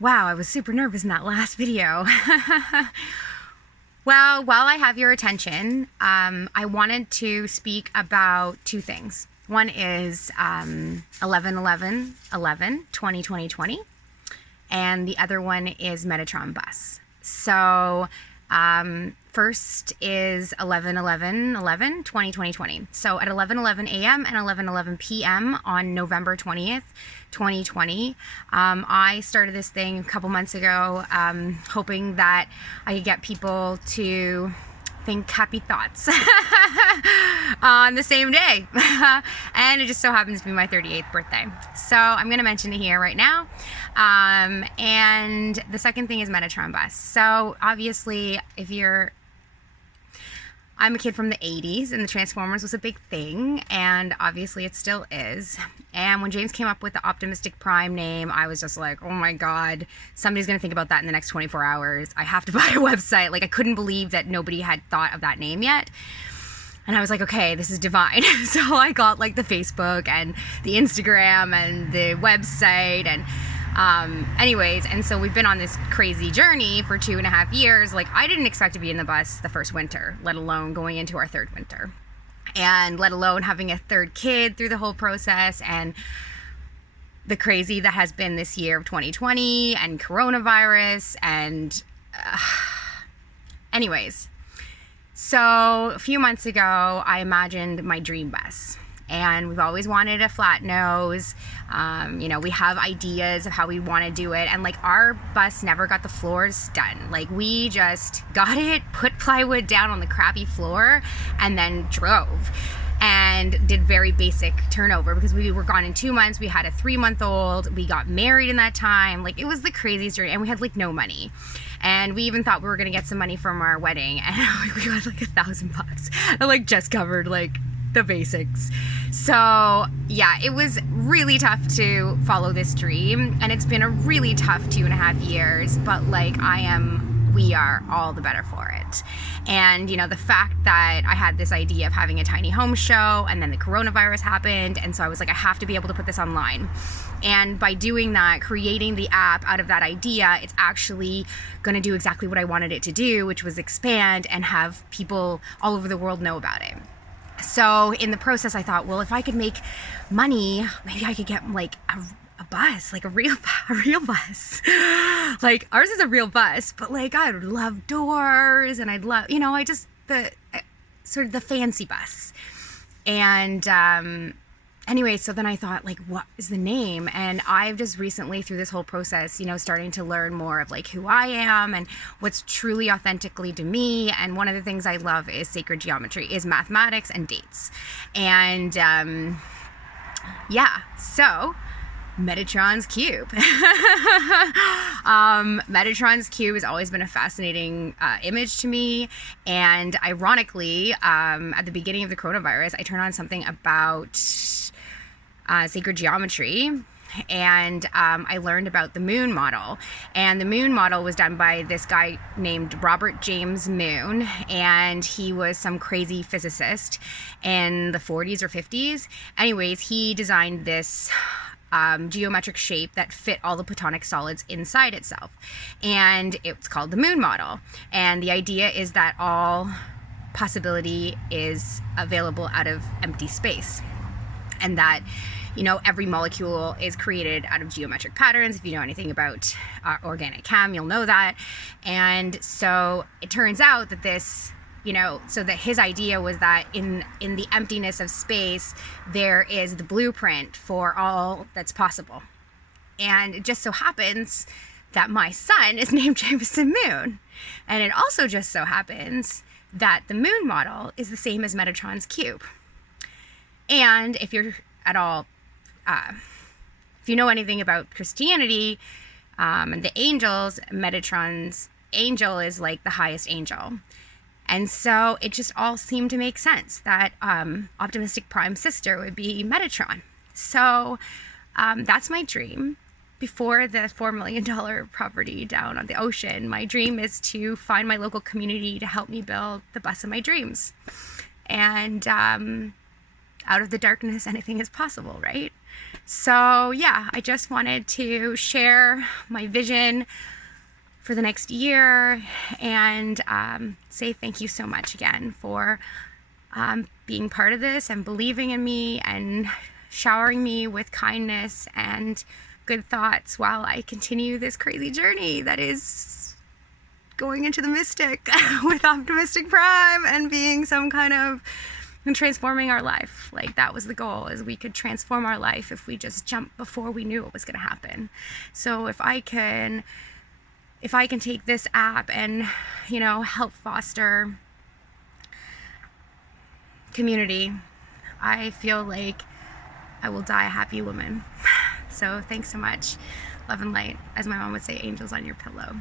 Wow, I was super nervous in that last video. Well, while I have your attention, I wanted to speak about two things. One is 11/11/11/2020, and the other one is Metatron bus. So first is 11/11/11/2020. So at 11:11 a.m. and 11:11 p.m. on November 20th, 2020, I started this thing a couple months ago, hoping that I could get people to think happy thoughts on the same day. And it just so happens to be my 38th birthday. So I'm going to mention it here right now. And the second thing is Metatron bus. So obviously, I'm a kid from the 80s, and the Transformers was a big thing, and obviously it still is. And when James came up with the Optimistic Prime name, I was just like, oh my god, somebody's gonna think about that in the next 24 hours. I have to buy a website. Like, I couldn't believe that nobody had thought of that name yet. And I was like, okay, this is divine. So I got like the Facebook and the Instagram and the website and anyways, and so we've been on this crazy journey for 2.5 years. Like, I didn't expect to be in the bus the first winter, let alone going into our third winter, and let alone having a third kid through the whole process, and the crazy that has been this year of 2020 and coronavirus. And anyways, so a few months ago, I imagined my dream bus. And we've always wanted a flat nose. We have ideas of how we want to do it. And like, our bus never got the floors done. Like, we just got it, put plywood down on the crappy floor, and then drove. And did very basic turnover because we were gone in 2 months. We had a 3-month-old. We got married in that time. Like, it was the craziest journey. And we had like no money. And we even thought we were going to get some money from our wedding. And we got like $1,000. And like just covered like the basics. So yeah, it was really tough to follow this dream, and it's been a really tough 2.5 years, but like, we are all the better for it. And the fact that I had this idea of having a tiny home show, and then the coronavirus happened, and so I was like, I have to be able to put this online. And by doing that, creating the app out of that idea, it's actually going to do exactly what I wanted it to do, which was expand and have people all over the world know about it. So in the process, I thought, well, if I could make money, maybe I could get like a bus, like a real bus. Like, ours is a real bus, but like, I would love doors, and I'd love, sort of the fancy bus. And anyway, so then I thought, like, what is the name? And I've just recently, through this whole process, starting to learn more of like who I am and what's truly authentically to me. And one of the things I love is sacred geometry, is mathematics and dates. And so Metatron's cube. Metatron's cube has always been a fascinating image to me. And ironically, at the beginning of the coronavirus, I turned on something about sacred geometry, and I learned about the moon model. And the moon model was done by this guy named Robert James Moon, and he was some crazy physicist in the 40s or 50s. Anyways, he designed this geometric shape that fit all the platonic solids inside itself, and it's called the moon model. And the idea is that all possibility is available out of empty space, and that every molecule is created out of geometric patterns. If you know anything about organic chem, you'll know that. And so it turns out that this, so that his idea was that in the emptiness of space, there is the blueprint for all that's possible. And it just so happens that my son is named Jameson Moon. And it also just so happens that the moon model is the same as Metatron's cube. And if you're at all, if you know anything about Christianity and the angels, Metatron's angel is like the highest angel. And so it just all seemed to make sense that Optimistic Prime sister would be Metatron. So that's my dream. Before the $4 million property down on the ocean, my dream is to find my local community to help me build the bus of my dreams. And out of the darkness, anything is possible, right? So yeah, I just wanted to share my vision for the next year and say thank you so much again for being part of this and believing in me and showering me with kindness and good thoughts while I continue this crazy journey that is going into the mystic with optimistic prime and being some kind of transforming our life. Like, that was the goal, is we could transform our life if we just jumped before we knew what was going to happen. So if I can take this app and, you know, help foster community, I feel like I will die a happy woman. So thanks so much. Love and light. As my mom would say, angels on your pillow.